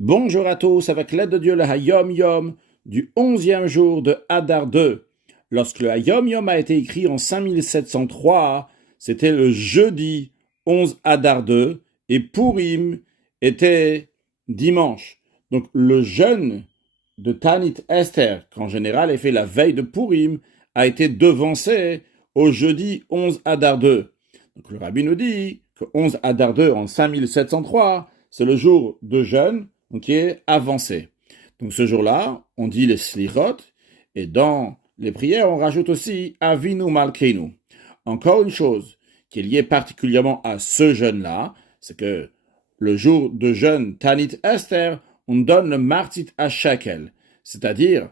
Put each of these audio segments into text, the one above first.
Bonjour à tous, avec l'aide de Dieu, le Hayom Yom du 11e jour de Hadar 2. Lorsque le Hayom Yom a été écrit en 5703, c'était le jeudi 11 Hadar 2 et Purim était dimanche. Donc le jeûne de Tanit Esther, qu'en général est fait la veille de Purim, a été devancé au jeudi 11 Hadar 2. Donc le rabbi nous dit que 11 Hadar 2 en 5703, c'est le jour de jeûne, donc qui est avancé. Donc ce jour-là, on dit les slichot, et dans les prières, on rajoute aussi Avinu Malkeinu. Encore une chose qui est liée particulièrement à ce jeûne-là, c'est que le jour de jeûne Tanit Esther, on donne le martit à shekel, c'est-à-dire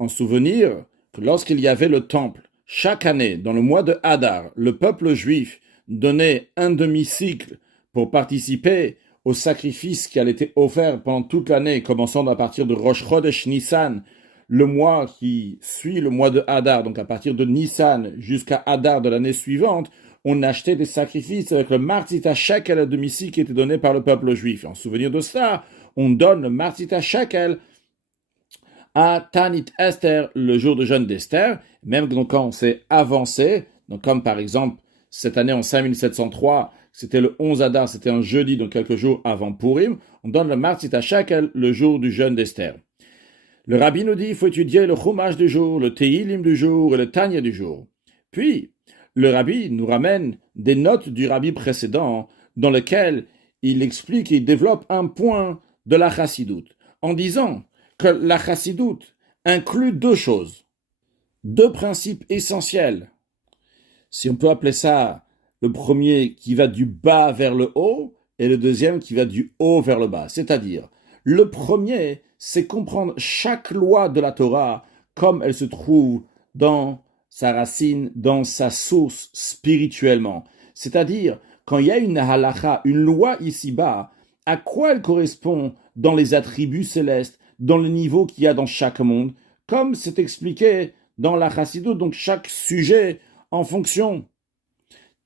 en souvenir que lorsqu'il y avait le temple, chaque année, dans le mois de Hadar, le peuple juif donnait un demi-cycle pour participer au sacrifice qui allait être offert pendant toute l'année, commençant à partir de Rosh Chodesh Nissan, le mois qui suit le mois de Hadar, donc à partir de Nissan jusqu'à Hadar de l'année suivante, on achetait des sacrifices avec le martzita shekel à demi-cycle qui était donné par le peuple juif. En souvenir de cela, on donne le martzita shekel à Tanit Esther, le jour de jeûne d'Esther, même donc quand on s'est avancé, donc comme par exemple cette année en 5703, c'était le 11 Hadar, c'était un jeudi, donc quelques jours avant Purim, on donne le martzita shekel, le jour du jeûne d'Esther. Le rabbi nous dit qu'il faut étudier le Chumash du jour, le Teilim du jour et le Tanya du jour. Puis, le rabbi nous ramène des notes du rabbi précédent dans lesquelles il explique et il développe un point de la chassidoute en disant que la chassidoute inclut deux choses, deux principes essentiels. Si on peut appeler ça le premier qui va du bas vers le haut et le deuxième qui va du haut vers le bas. C'est-à-dire, le premier, c'est comprendre chaque loi de la Torah comme elle se trouve dans sa racine, dans sa source spirituellement. C'est-à-dire, quand il y a une halakha, une loi ici-bas, à quoi elle correspond dans les attributs célestes, dans le niveau qu'il y a dans chaque monde, comme c'est expliqué dans la Chassidut, donc chaque sujet en fonction.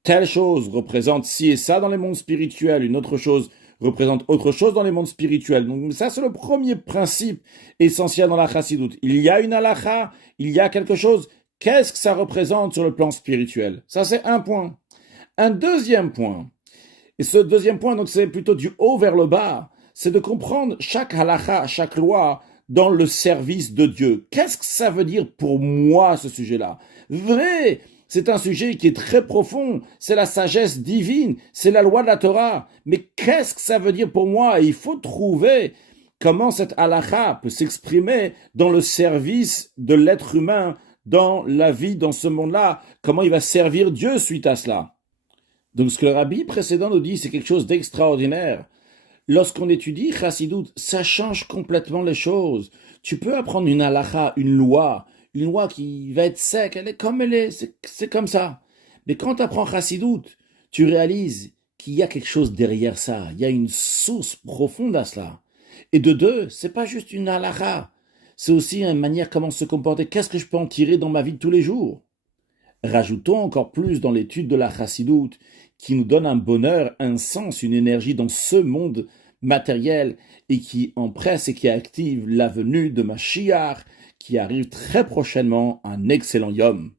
Telle chose représente ci et ça dans les mondes spirituels, une autre chose représente autre chose dans les mondes spirituels. Donc ça, c'est le premier principe essentiel dans la Chassidut. Il y a une halakha, il y a quelque chose. Qu'est-ce que ça représente sur le plan spirituel? Ça, c'est un point. Un deuxième point, et ce deuxième point, donc c'est plutôt du haut vers le bas, c'est de comprendre chaque halakha, chaque loi dans le service de Dieu. Qu'est-ce que ça veut dire pour moi, ce sujet-là? Vrai, c'est un sujet qui est très profond, c'est la sagesse divine, c'est la loi de la Torah. Mais qu'est-ce que ça veut dire pour moi? Et il faut trouver comment cette halakha peut s'exprimer dans le service de l'être humain, dans la vie, dans ce monde-là, comment il va servir Dieu suite à cela. Donc ce que le rabbi précédent nous dit, c'est quelque chose d'extraordinaire. Lorsqu'on étudie Chassidut, ça change complètement les choses. Tu peux apprendre une halakha, une loi qui va être sec, elle est comme elle est, c'est comme ça. Mais quand tu apprends Chassidut, tu réalises qu'il y a quelque chose derrière ça, il y a une source profonde à cela. Et de deux, c'est pas juste une halakha, c'est aussi une manière comment se comporter, qu'est-ce que je peux en tirer dans ma vie de tous les jours. Rajoutons encore plus dans l'étude de la Chassidut, qui nous donne un bonheur, un sens, une énergie dans ce monde matériel et qui empresse et qui active la venue de Mashiach qui arrive très prochainement, un excellent Yom.